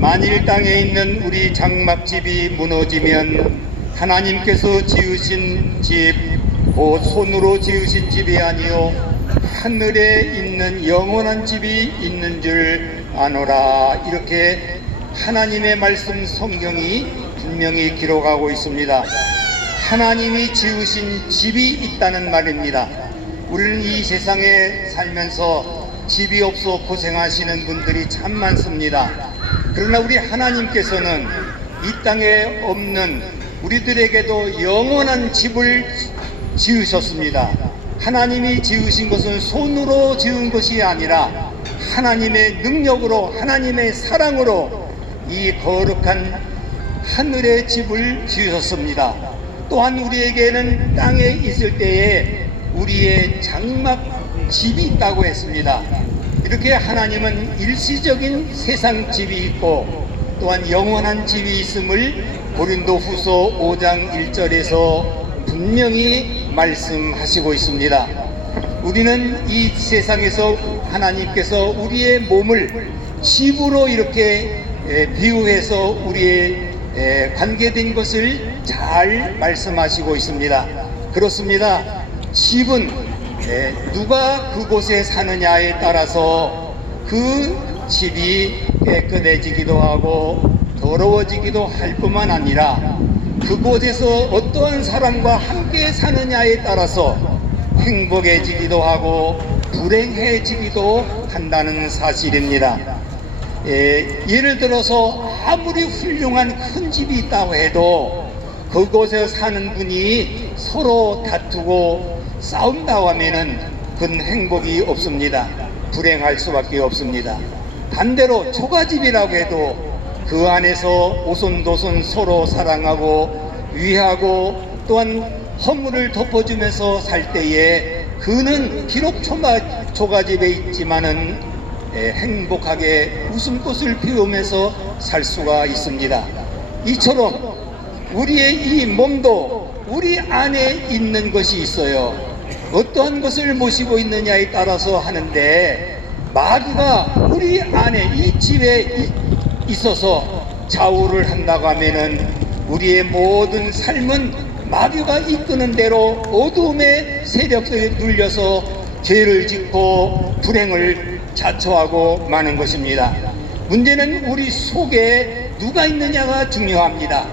만일 땅에 있는 우리 장막집이 무너지면 하나님께서 지으신 집, 곧 손으로 지으신 집이 아니요 하늘에 있는 영원한 집이 있는 줄 아노라. 이렇게 하나님의 말씀 성경이 분명히 기록하고 있습니다. 하나님이 지으신 집이 있다는 말입니다. 우리는 이 세상에 살면서 집이 없어 고생하시는 분들이 참 많습니다. 그러나 우리 하나님께서는 이 땅에 없는 우리들에게도 영원한 집을 지으셨습니다. 하나님이 지으신 것은 손으로 지은 것이 아니라 하나님의 능력으로, 하나님의 사랑으로 이 거룩한 하늘의 집을 지으셨습니다. 또한 우리에게는 땅에 있을 때에 우리의 장막 집이 있다고 했습니다. 이렇게 하나님은 일시적인 세상 집이 있고 또한 영원한 집이 있음을 고린도후서 5장 1절에서 분명히 말씀하시고 있습니다. 우리는 이 세상에서 하나님께서 우리의 몸을 집으로 이렇게 비유해서 우리의 관계된 것을 잘 말씀하시고 있습니다. 그렇습니다. 집은 누가 그곳에 사느냐에 따라서 그 집이 깨끗해지기도 하고 더러워지기도 할 뿐만 아니라 그곳에서 어떠한 사람과 함께 사느냐에 따라서 행복해지기도 하고 불행해지기도 한다는 사실입니다. 예를 들어서 아무리 훌륭한 큰 집이 있다고 해도 그곳에 사는 분이 서로 다투고 싸운다고 하면은 그건 행복이 없습니다. 불행할 수밖에 없습니다. 반대로 초가집이라고 해도 그 안에서 오손도손 서로 사랑하고 위하고 또한 허물을 덮어주면서 살 때에 그는 비록 초가집에 있지만은 행복하게 웃음꽃을 피우면서 살 수가 있습니다. 이처럼 우리의 이 몸도 우리 안에 있는 것이 있어요. 어떠한 것을 모시고 있느냐에 따라서 하는데 마귀가 우리 안에 이 집에 있어서 좌우를 한다고 하면은 우리의 모든 삶은 마귀가 이끄는 대로 어두움의 세력들에 눌려서 죄를 짓고 불행을 자초하고 마는 것입니다. 문제는 우리 속에 누가 있느냐가 중요합니다.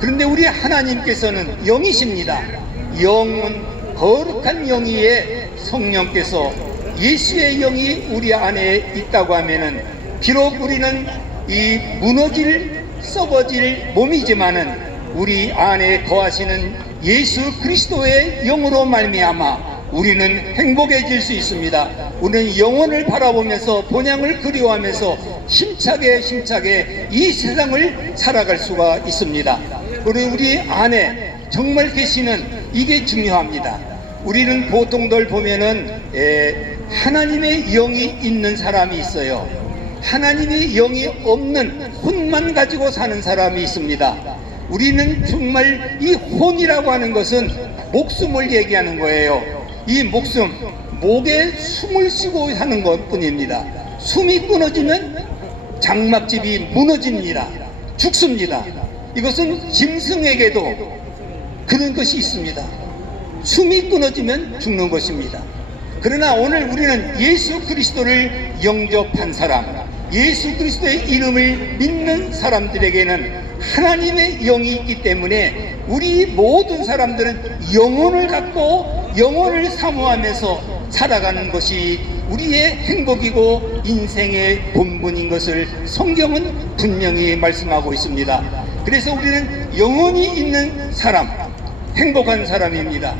그런데 우리 하나님께서는 영이십니다. 영은 거룩한 영이에 성령께서 예수의 영이 우리 안에 있다고 하면은 비록 우리는 이 무너질 썩어질 몸이지만은 우리 안에 거하시는 예수 그리스도의 영으로 말미암아 우리는 행복해질 수 있습니다. 우리는 영혼을 바라보면서 본향을 그리워하면서 힘차게 이 세상을 살아갈 수가 있습니다. 그리고 우리 안에 정말 계시는 이게 중요합니다. 우리는 보통들 보면은 하나님의 영이 있는 사람이 있어요. 하나님의 영이 없는 혼만 가지고 사는 사람이 있습니다. 우리는 정말 이 혼이라고 하는 것은 목숨을 얘기하는 거예요. 이 목숨, 목에 숨을 쉬고 하는 것 뿐입니다. 숨이 끊어지면 장막집이 무너집니다. 죽습니다. 이것은 짐승에게도 그런 것이 있습니다. 숨이 끊어지면 죽는 것입니다. 그러나 오늘 우리는 예수 그리스도를 영접한 사람, 예수 그리스도의 이름을 믿는 사람들에게는 하나님의 영이 있기 때문에 우리 모든 사람들은 영혼을 갖고 영혼을 사모하면서 살아가는 것이 우리의 행복이고 인생의 본분인 것을 성경은 분명히 말씀하고 있습니다. 그래서 우리는 영혼이 있는 사람, 행복한 사람입니다.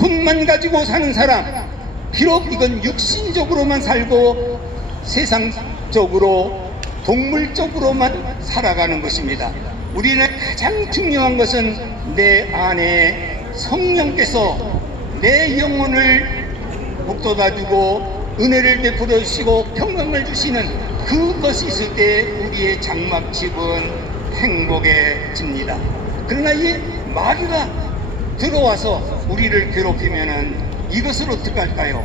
혼만 가지고 사는 사람, 비록 이건 육신적으로만 살고 세상적으로 동물적으로만 살아가는 것입니다. 우리는 가장 중요한 것은 내 안에 성령께서 내 영혼을 북돋아주고 은혜를 베풀어 주시고 평강을 주시는 그것이 있을 때 우리의 장막집은 행복해집니다. 그러나 이 마귀가 들어와서 우리를 괴롭히면은 이것을 어떻게 할까요?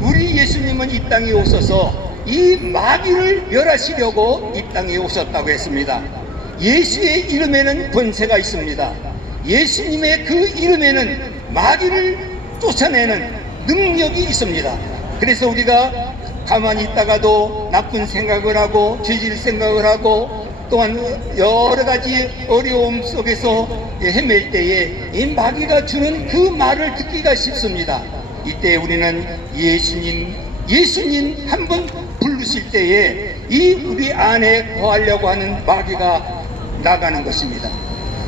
우리 예수님은 이 땅에 오셔서 이 마귀를 멸하시려고 이 땅에 오셨다고 했습니다. 예수의 이름에는 권세가 있습니다. 예수님의 그 이름에는 마귀를 쫓아내는 능력이 있습니다. 그래서 우리가 가만히 있다가도 나쁜 생각을 하고 죄질 생각을 하고 또한 여러 가지 어려움 속에서 헤맬 때에 이 마귀가 주는 그 말을 듣기가 쉽습니다. 이때 우리는 예수님 한번 부르실 때에 이 우리 안에 거하려고 하는 마귀가 나가는 것입니다.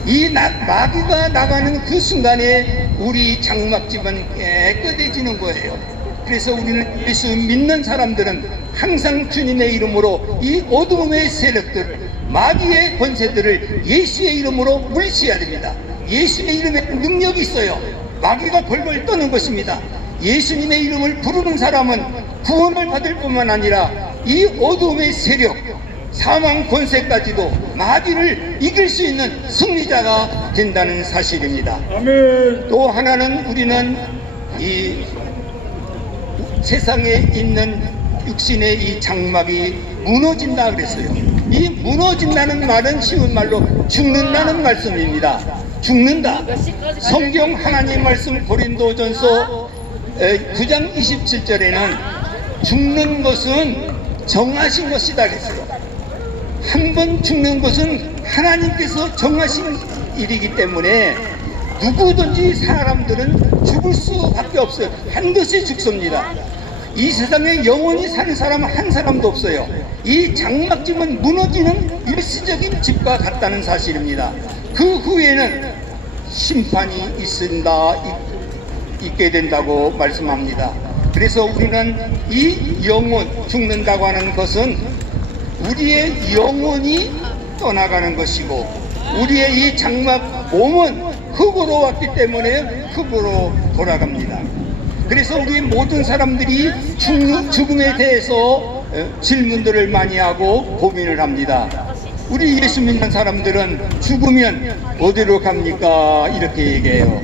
이 마귀가 나가는 그 순간에 우리 장막집은 깨끗해지는 거예요. 그래서 우리는 예수 믿는 사람들은 항상 주님의 이름으로 이 어둠의 세력들, 마귀의 권세들을 예수의 이름으로 물리쳐야 됩니다. 예수의 이름에 능력이 있어요. 마귀가 벌벌 떠는 것입니다. 예수님의 이름을 부르는 사람은 구원을 받을 뿐만 아니라 이 어둠의 세력, 사망 권세까지도 마귀를 이길 수 있는 승리자가 된다는 사실입니다. 아멘. 또 하나는 우리는 이 세상에 있는 육신의 이 장막이 무너진다 그랬어요. 이 무너진다는 말은 쉬운 말로 죽는다는 말씀입니다. 죽는다. 성경 하나님 말씀 고린도전서 9장 27절에는 죽는 것은 정하신 것이다 그랬어요. 한 번 죽는 것은 하나님께서 정하신 일이기 때문에 누구든지 사람들은 죽을 수밖에 없어요. 반드시 죽습니다. 이 세상에 영원히 사는 사람은 한 사람도 없어요. 이 장막집은 무너지는 일시적인 집과 같다는 사실입니다. 그 후에는 심판이 있게 된다고 말씀합니다. 그래서 우리는 이 영혼, 죽는다고 하는 것은 우리의 영혼이 떠나가는 것이고 우리의 이 장막 몸은 흙으로 왔기 때문에 흙으로 돌아갑니다. 그래서 우리 모든 사람들이 죽음에 대해서 질문들을 많이 하고 고민을 합니다. 우리 예수 믿는 사람들은 죽으면 어디로 갑니까? 이렇게 얘기해요.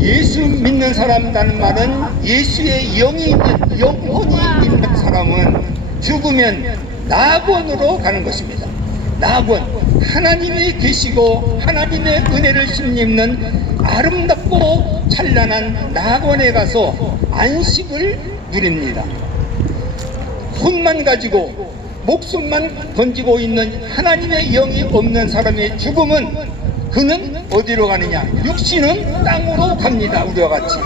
예수 믿는 사람이라는 말은 예수의 영이 있는, 영혼이 있는 사람은 죽으면 낙원으로 가는 것입니다. 낙원, 하나님이 계시고 하나님의 은혜를 힘입는 아름답고 찬란한 낙원에 가서 안식을 누립니다. 혼만 가지고 목숨만 던지고 있는 하나님의 영이 없는 사람의 죽음은 그는 어디로 가느냐? 육신은 땅으로 갑니다. 우리와 같이.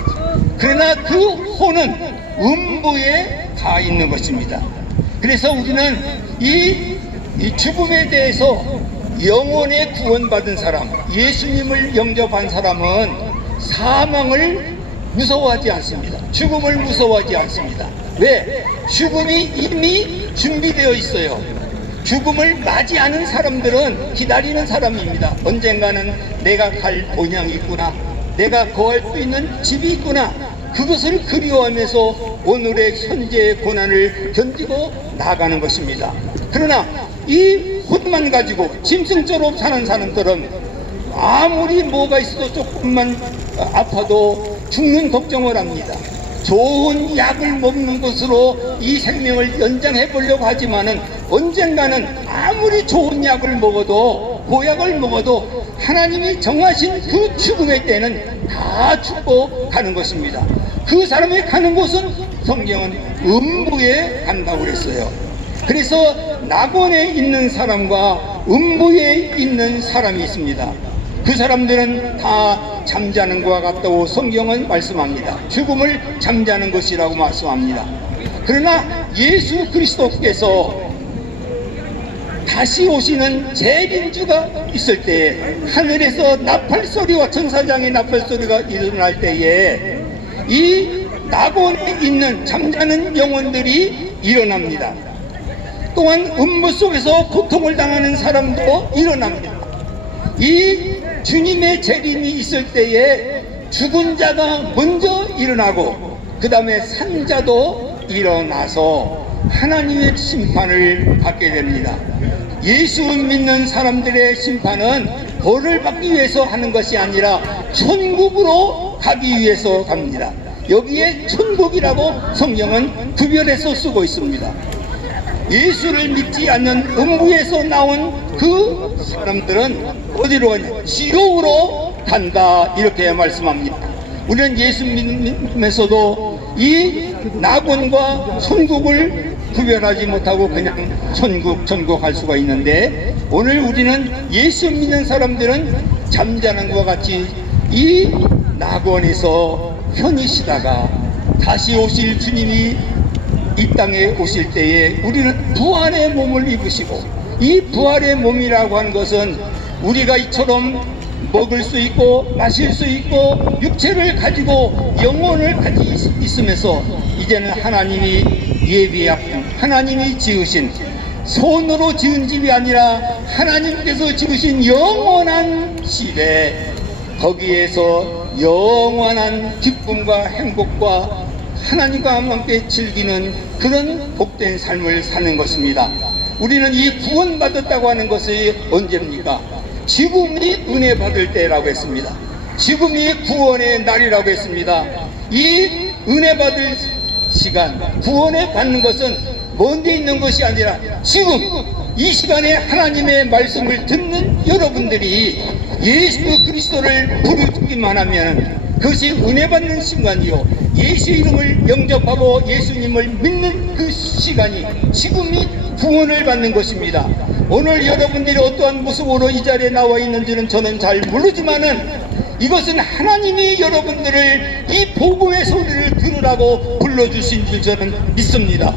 그러나 그 혼은 음부에 가 있는 것입니다. 그래서 우리는 이 죽음에 대해서 영원에 구원받은 사람, 예수님을 영접한 사람은 사망을 무서워하지 않습니다. 죽음을 무서워하지 않습니다. 왜? 죽음이 이미 준비되어 있어요. 죽음을 맞이하는 사람들은 기다리는 사람입니다. 언젠가는 내가 갈 본향이 있구나, 내가 거할 수 있는 집이 있구나, 그것을 그리워하면서 오늘의 현재의 고난을 견디고 나가는 것입니다. 그러나 이 혼만 가지고 짐승처럼 사는 사람들은 아무리 뭐가 있어도 조금만 아파도 죽는 걱정을 합니다. 좋은 약을 먹는 것으로 이 생명을 연장해 보려고 하지만은 언젠가는 아무리 좋은 약을 먹어도 보약을 먹어도 하나님이 정하신 그 죽음의 때는 다 죽고 가는 것입니다. 그 사람이 가는 곳은 성경은 음부에 간다고 그랬어요. 그래서 낙원에 있는 사람과 음부에 있는 사람이 있습니다. 그 사람들은 다 잠자는 것과 같다고 성경은 말씀합니다. 죽음을 잠자는 것이라고 말씀합니다. 그러나 예수 그리스도께서 다시 오시는 재림주가 있을 때에 하늘에서 나팔소리와 천사장의 나팔소리가 일어날 때에 이 낙원에 있는 잠자는 영혼들이 일어납니다. 또한 음부 속에서 고통을 당하는 사람도 일어납니다. 이 주님의 재림이 있을 때에 죽은 자가 먼저 일어나고 그 다음에 산자도 일어나서 하나님의 심판을 받게 됩니다. 예수 믿는 사람들의 심판은 벌을 받기 위해서 하는 것이 아니라 천국으로 가기 위해서 갑니다. 여기에 천국이라고 성경은 구별해서 쓰고 있습니다. 예수를 믿지 않는 음부에서 나온 그 사람들은 어디로 가냐? 지옥으로 간다, 이렇게 말씀합니다. 우리는 예수 믿으면서도 이 낙원과 천국을 구별하지 못하고 그냥 천국 할 수가 있는데, 오늘 우리는 예수 믿는 사람들은 잠자는 것과 같이 이 낙원에서 편히 쉬다가 다시 오실 주님이 이 땅에 오실 때에 우리는 부활의 몸을 입으시고, 이 부활의 몸이라고 하는 것은 우리가 이처럼 먹을 수 있고 마실 수 있고 육체를 가지고 영혼을 가지고 있으면서 이제는 하나님이 예비하신, 하나님이 지으신, 손으로 지은 집이 아니라 하나님께서 지으신 영원한 집에, 거기에서 영원한 기쁨과 행복과 하나님과 함께 즐기는 그런 복된 삶을 사는 것입니다. 우리는 이 구원받았다고 하는 것이 언제입니까? 지금이 은혜 받을 때라고 했습니다. 지금이 구원의 날이라고 했습니다. 이 은혜 받을 시간, 구원에 받는 것은 먼데 있는 것이 아니라 지금 이 시간에 하나님의 말씀을 듣는 여러분들이 예수 그리스도를 부르기만 하면 그것이 은혜 받는 순간이요, 예수 이름을 영접하고 예수님을 믿는 그 시간이 지금이 구원을 받는 것입니다. 오늘 여러분들이 어떠한 모습으로 이 자리에 나와 있는지는 저는 잘 모르지만은 이것은 하나님이 여러분들을 이 복음의 소리를 들으라고 불러주신 줄 저는 믿습니다.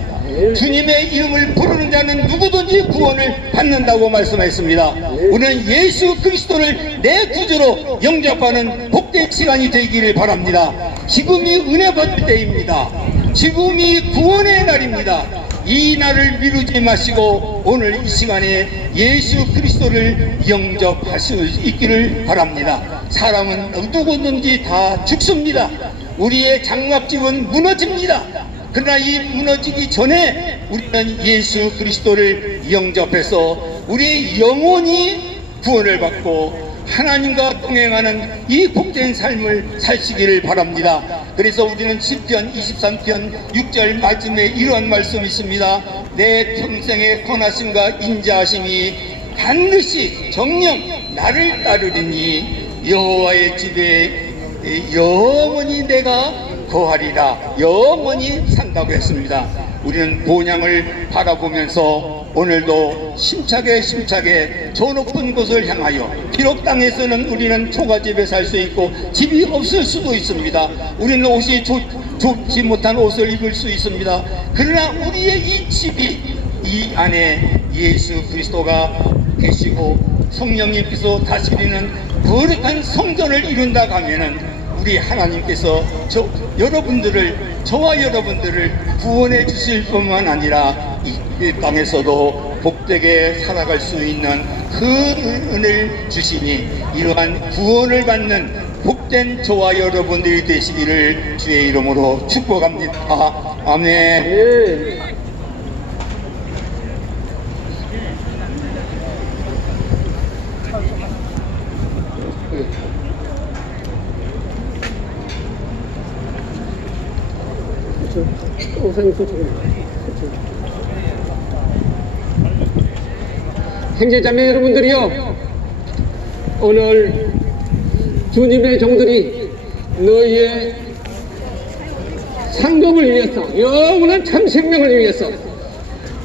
주님의 이름을 부르는 자는 누구든지 구원을 받는다고 말씀했습니다. 우리는 예수 그리스도를 내 구주로 영접하는 복된 시간이 되기를 바랍니다. 지금이 은혜 받을 때입니다. 지금이 구원의 날입니다. 이 날을 미루지 마시고 오늘 이 시간에 예수 그리스도를 영접할 수 있기를 바랍니다. 사람은 누구든지 다 죽습니다. 우리의 장막집은 무너집니다. 그러나 이 무너지기 전에 우리는 예수 그리스도를 영접해서 우리의 영혼이 구원을 받고 하나님과 동행하는 이 복된 삶을 사시기를 바랍니다. 그래서 우리는 시편 23편 6절 말씀에 이러한 말씀이 있습니다. 내 평생의 선하심과 인자하심이 반드시 정녕 나를 따르리니 여호와의 집에 영원히 내가 거하리라, 영원히 산다고 했습니다. 우리는 본향을 바라보면서 오늘도 심차게 저 높은 곳을 향하여, 비록 땅에서는 우리는 초가집에 살 수 있고 집이 없을 수도 있습니다. 우리는 옷이 좋지 못한 옷을 입을 수 있습니다. 그러나 우리의 이 집이, 이 안에 예수 그리스도가 계시고 성령님께서 다스리는 거룩한 성전을 이룬다 하면은 우리 하나님께서 저와 여러분들을 구원해 주실 뿐만 아니라 이 땅에서도 복되게 살아갈 수 있는 그 은혜를 주시니 이러한 구원을 받는 복된 저와 여러분들이 되시기를 주의 이름으로 축복합니다. 아멘. 형제자매 여러분들이요, 오늘 주님의 종들이 너희의 상급을 위해서, 영원한 참 생명을 위해서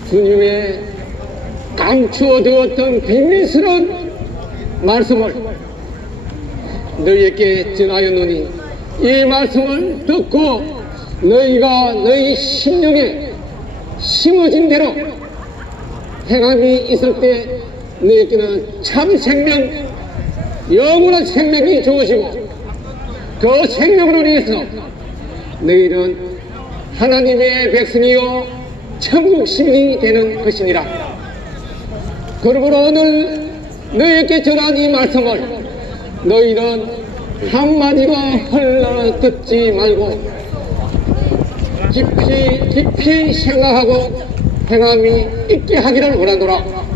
주님의 감추어 두었던 비밀스러운 말씀을 너희에게 전하였노니, 이 말씀을 듣고 너희가 너희 심령에 심어진 대로 행함이 있을 때 너희에게는 참 생명, 영원한 생명이 주어지고 그 생명으로 인해서 너희는 하나님의 백성이요 천국 시민이 되는 것이니라. 그러므로 오늘 너희에게 전한 이 말씀을 너희는 한마디도 헐러 듣지 말고 깊이 생각하고 행함이 있게 하기를 원하노라.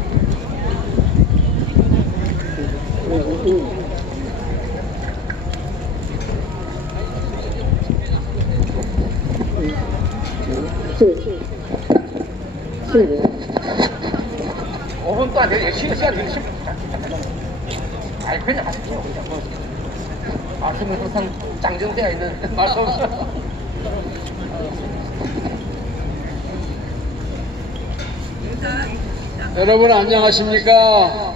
5분 동안 내가 시간 되시면 아니 그냥 하십시오. 그냥 뭐 말씀은 항상 장정되어 있는 말씀. 여러분 안녕하십니까?